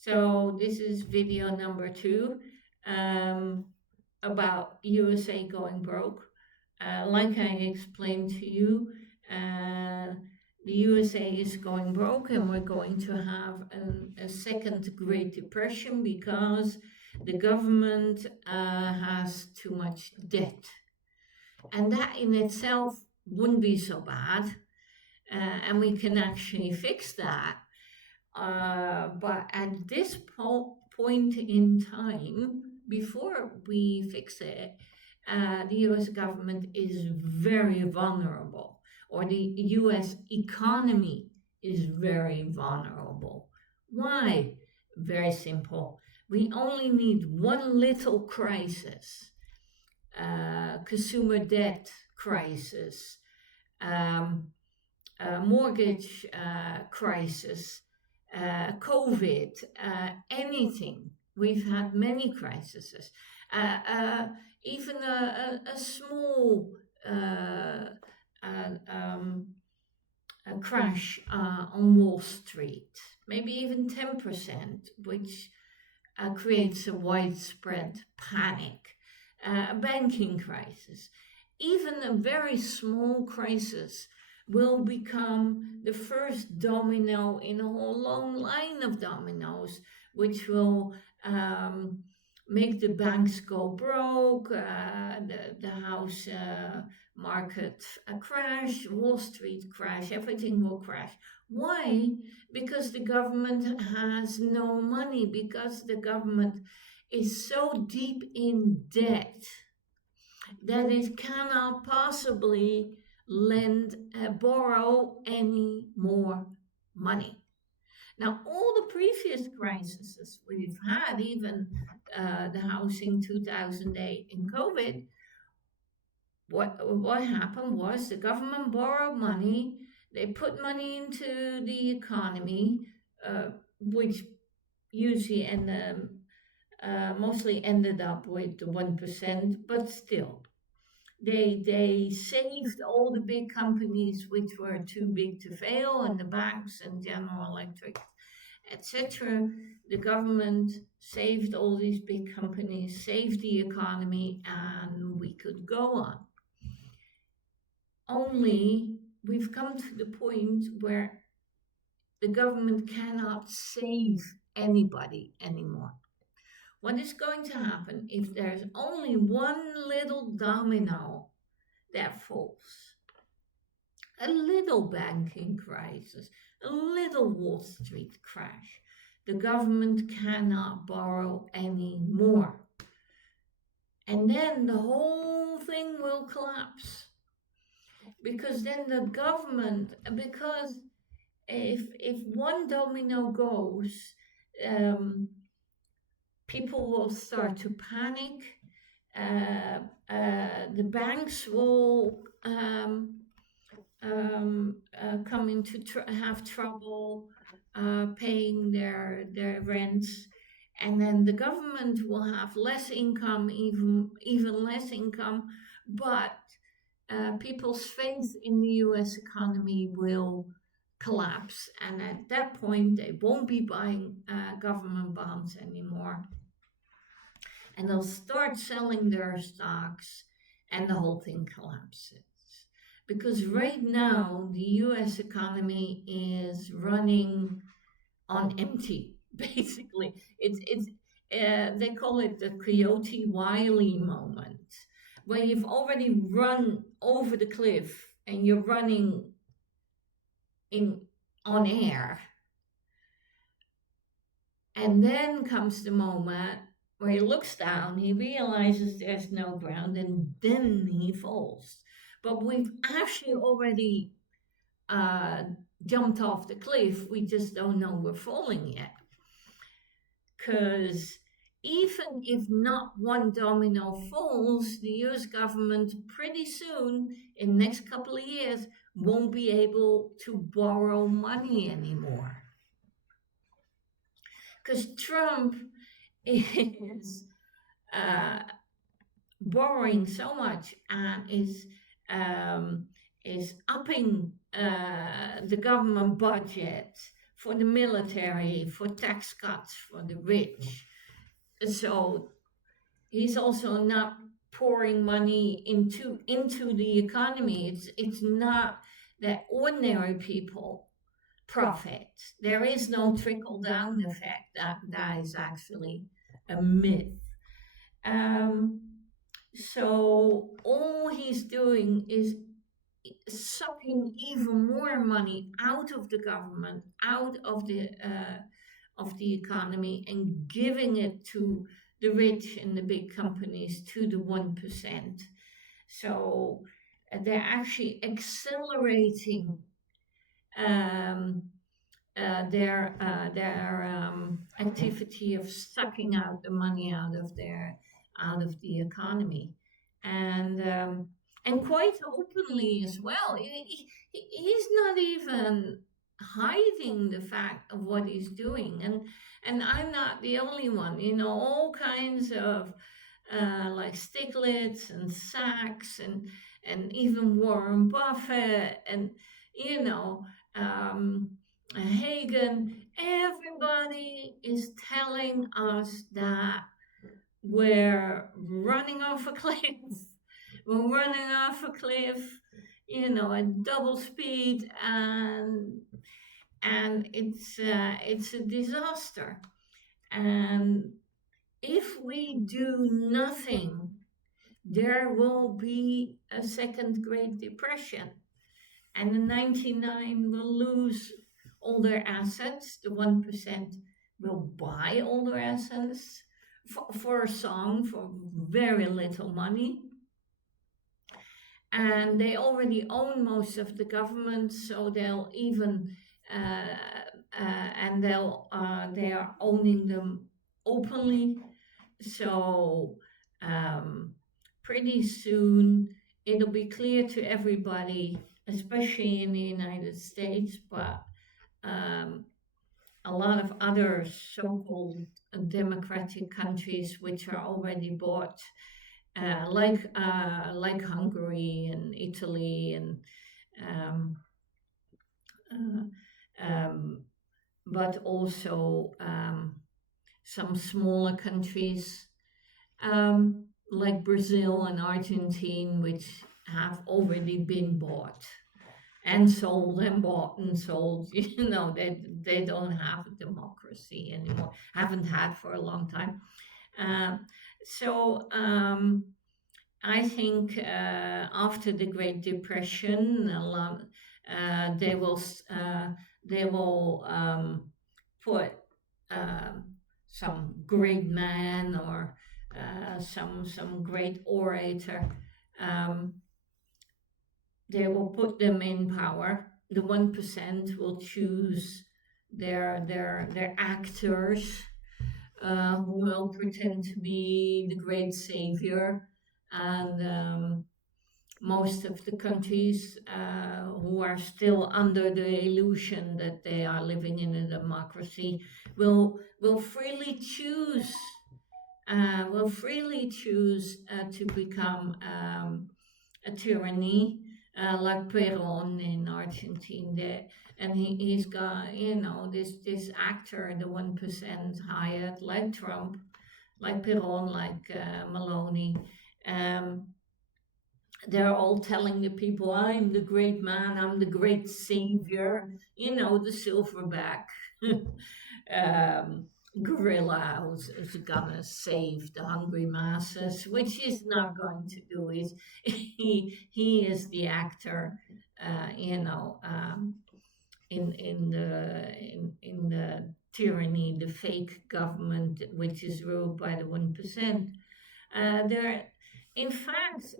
So this is video number 2 um, about USA going broke. Like I explained to you, the USA is going broke and we're going to have a second Great Depression because the government has too much debt. And that in itself wouldn't be so bad. And we can actually fix that. But at this point in time, before we fix it, the US government is very vulnerable, or the US economy is very vulnerable. Why? Very simple. We only need one little crisis, consumer debt crisis, um, mortgage crisis, COVID, anything. We've had many crises. Even a small a crash on Wall Street, maybe even 10%, which creates a widespread panic, a banking crisis. Even a very small crisis will become the first domino in a whole long line of dominoes, which will make the banks go broke, the house market crash, Wall Street crash, everything will crash. Why? Because the government has no money, because the government is so deep in debt that it cannot possibly borrow any more money. Now, all the previous crises we've had, even the housing 2008 and COVID, what happened was the government borrowed money, they put money into the economy, which usually mostly ended up with the 1%, but still. They saved all the big companies which were too big to fail, and the banks and General Electric, etc. The government saved all these big companies, saved the economy, and we could go on. Only we've come to the point where the government cannot save anybody anymore. What is going to happen if there's only one little domino that falls? A little banking crisis, a little Wall Street crash. The government cannot borrow any more. And then the whole thing will collapse. Because then the government, because if one domino goes, people will start to panic. The banks will come into have trouble paying their rents, and then the government will have less income, even less income, but people's faith in the US economy will collapse, and at that point they won't be buying government bonds anymore, and they'll start selling their stocks, and the whole thing collapses. Because right now the US economy is running on empty, basically. It's they call it the Coyote-Wiley moment, where you've already run over the cliff and you're running on air. And then comes the moment where he looks down, he realizes there's no ground, and then he falls. But we've actually already jumped off the cliff. We just don't know we're falling yet. Because even if not one domino falls, the US government pretty soon, in the next couple of years, won't be able to borrow money anymore. Because Trump is borrowing so much and is upping the government budget for the military, for tax cuts for the rich. So he's also not pouring money into the economy. It's not that ordinary people profit. There is no trickle down effect. That is actually a myth. Um, so all he's doing is sucking even more money out of the government, out of the economy, and giving it to the rich and the big companies, to the 1%. So they're actually accelerating um, their activity of sucking out the money out of the economy, and quite openly as well. He's not even hiding the fact of what he's doing, and I'm not the only one. All kinds of like Stiglitz and Sachs and even Warren Buffett and you know um, Hagen. Everybody is telling us that we're running off a cliff. We're running off a cliff, at double speed, and it's a disaster. And if we do nothing, there will be a second Great Depression, and the 99 will lose all their assets. The 1% will buy all their assets for a song for very little money. And they already own most of the government, so they'll even and they are owning them openly. So pretty soon it'll be clear to everybody, especially in the United States, but a lot of other so-called democratic countries which are already bought, like Hungary and Italy and but also some smaller countries like Brazil and Argentina, which have already been bought and sold and bought and sold. They don't have a democracy anymore, haven't had for a long time. So I think after the Great Depression, they will put some great man or some great orator. They will put them in power. The 1% will choose their actors who will pretend to be the great savior, and most of the countries who are to under the illusion that they are living in a democracy will freely choose to become a tyranny, like Perón in Argentina. And he's got this actor, the 1% hired, like Trump, like Perón, like Maloney. They're all telling the people, I'm the great man, I'm the great savior, the silverback gorilla who's gonna save the hungry masses, which he's not going to do. He is the actor, in the tyranny, the fake government, which is ruled by the 1%. In fact,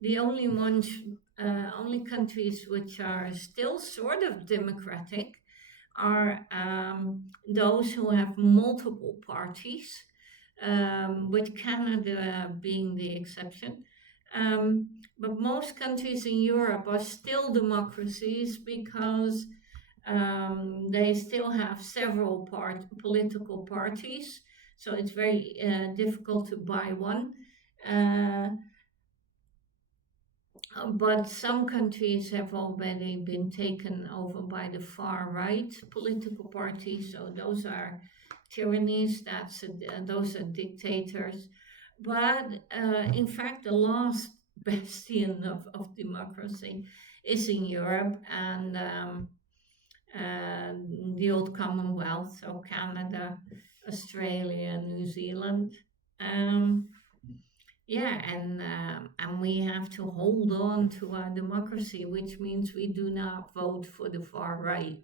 the only countries which are still sort of democratic are those who have multiple parties, with Canada being the exception. But most countries in Europe are still democracies because they still have several political parties. So it's very difficult to buy one. But some countries have already been taken over by the far right political parties, so those are tyrannies. Those are dictators. But in fact, the last bastion of democracy is in Europe, and the old Commonwealth, so Canada, Australia, New Zealand. Um, yeah, and we have to hold on to our democracy, which means we do not vote for the far right,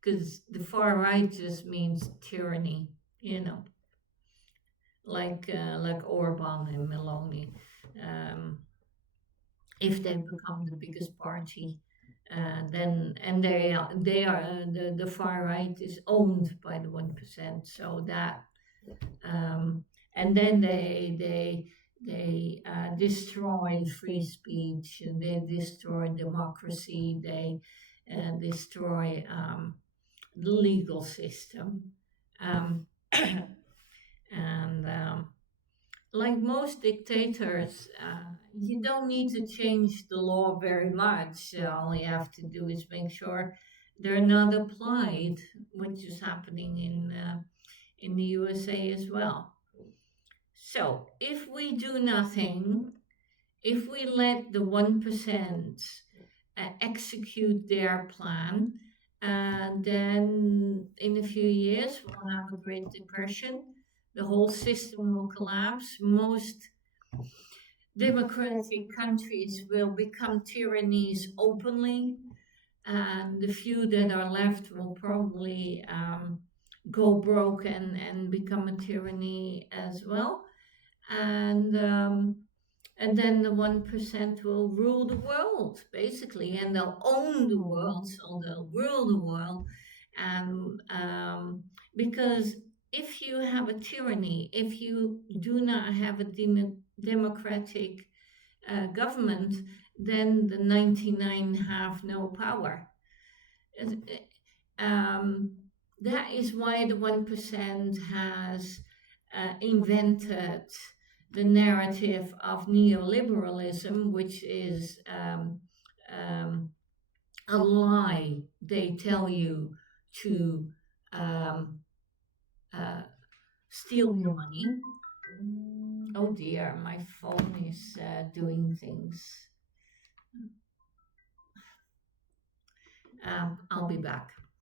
because the far right just means tyranny, you know, like Orban and Meloni. Um, if they become the biggest party, then and they are the far right is owned by the 1%, so that um, and then they destroy free speech, and they destroy democracy, they destroy the legal system, um, and like most dictators, you don't need to change the law very much. All you have to do is make sure they're not applied, which is happening in the USA as well. So, if we do nothing, if we let the 1% execute their plan, then in a few years we'll have a Great Depression. The whole system will collapse. Most democratic countries will become tyrannies openly, and the few that are left will probably go broke and become a tyranny as well. And and then the 1% will rule the world basically, and they'll own the world, so they'll rule the world. And because if you have a tyranny, if you do not have a democratic government, then the 99 have no power. Um, that is why the 1% has invented the narrative of neoliberalism, which is um, a lie they tell you to um, uh, steal your money. Oh dear, my phone is doing things. I'll be back.